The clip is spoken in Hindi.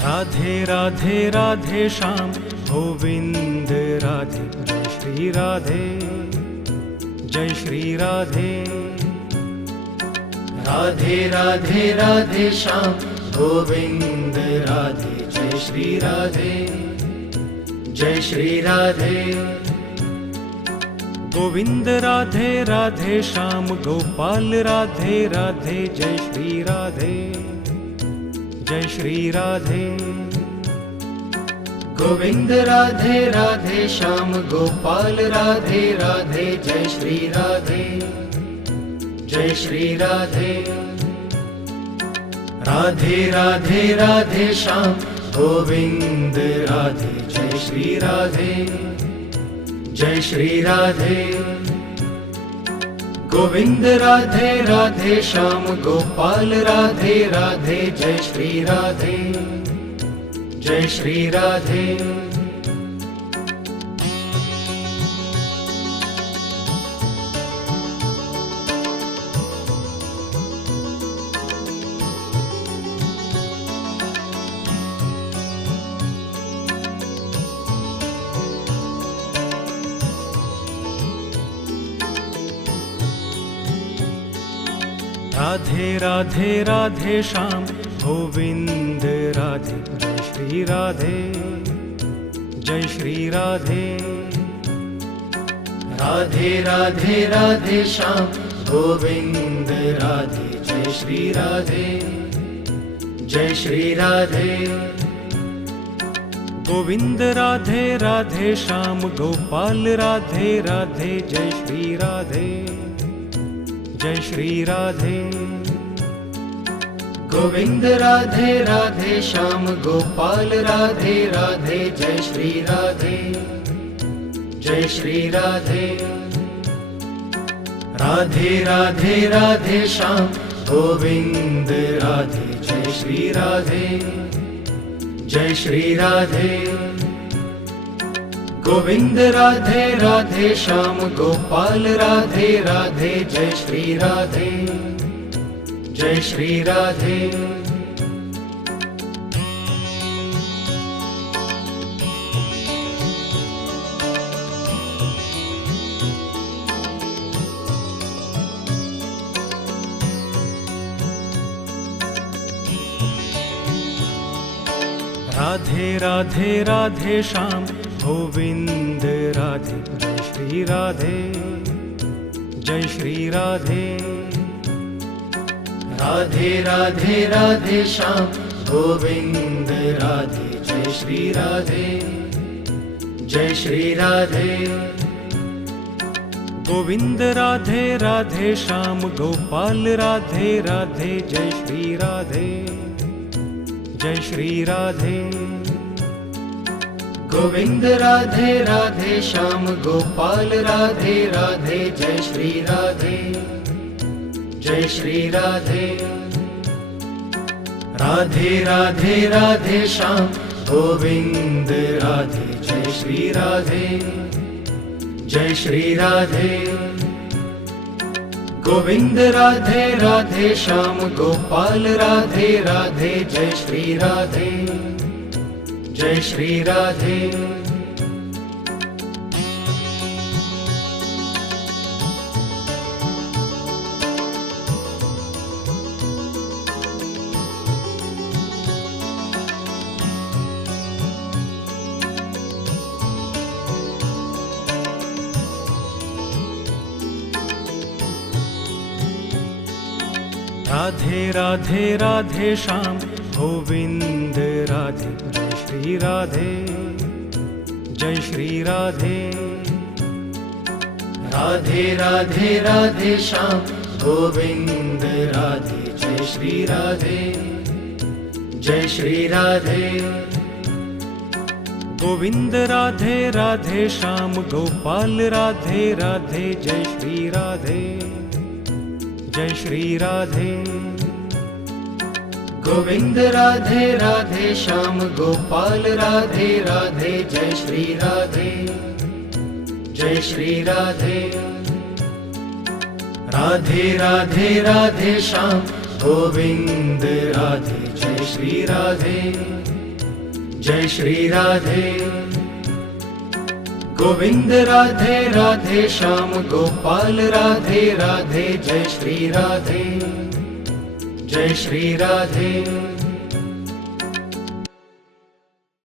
राधे राधे राधे श्याम गोविंद राधे जय श्री राधे जय श्री राधे। राधे राधे राधे श्याम गोविंद राधे जय श्री राधे जय श्री राधे। गोविंद राधे राधे श्याम गोपाल राधे राधे जय श्री राधे जय श्री राधे। गोविंद राधे राधे श्याम गोपाल राधे राधे जय श्री राधे जय श्री राधे। राधे राधे राधे श्याम गोविंद राधे जय श्री राधे जय श्री राधे। गोविंद राधे राधे श्याम गोपाल राधे राधे जय श्री राधे जय श्री राधे। राधे राधे राधे श्याम गोविंद राधे जय श्री राधे जय श्री राधे। राधे राधे राधे श्याम गोविंद राधे जय श्री राधे जय श्री राधे। गोविंद राधे राधे श्याम गोपाल राधे राधे जय श्री राधे जय श्री राधे। गोविंद राधे राधे श्याम गोपाल राधे राधे जय श्री राधे जय श्री राधे। राधे राधे राधे श्याम गोविंद राधे जय श्री राधे जय श्री राधे। गोविंद राधे राधे श्याम गोपाल राधे राधे जय श्री राधे जय श्री राधे। राधे राधे राधे श्याम गोविंद राधे जय श्री राधे जय श्री राधे। राधे राधे राधे श्याम गोविंद राधे जय श्री राधे जय श्री राधे। गोविंद राधे राधे श्याम गोपाल राधे राधे जय श्री राधे जय श्री राधे। गोविंद राधे राधे श्याम गोपाल राधे राधे जय श्री राधे जय श्री राधे। राधे राधे राधे श्याम गोविंद राधे जय श्री राधे जय श्री राधे। गोविंद राधे राधे श्याम गोपाल राधे राधे जय श्री राधे जय श्री राधे। राधे राधे राधे श्याम गोविंद राधे जय श्री राधे जय श्री राधे। राधे राधे राधे श्याम गोविंद राधे जय श्री राधे जय श्री राधे। गोविंद राधे राधे श्याम गोपाल राधे राधे जय श्री राधे जय श्री राधे। गोविंद राधे राधे श्याम गोपाल राधे राधे जय श्री राधे जय श्री राधे। राधे राधे राधे श्याम गोविंद राधे जय श्री राधे जय श्री राधे। गोविंद राधे राधे श्याम गोपाल राधे राधे जय श्री राधे। जय श्री राधे।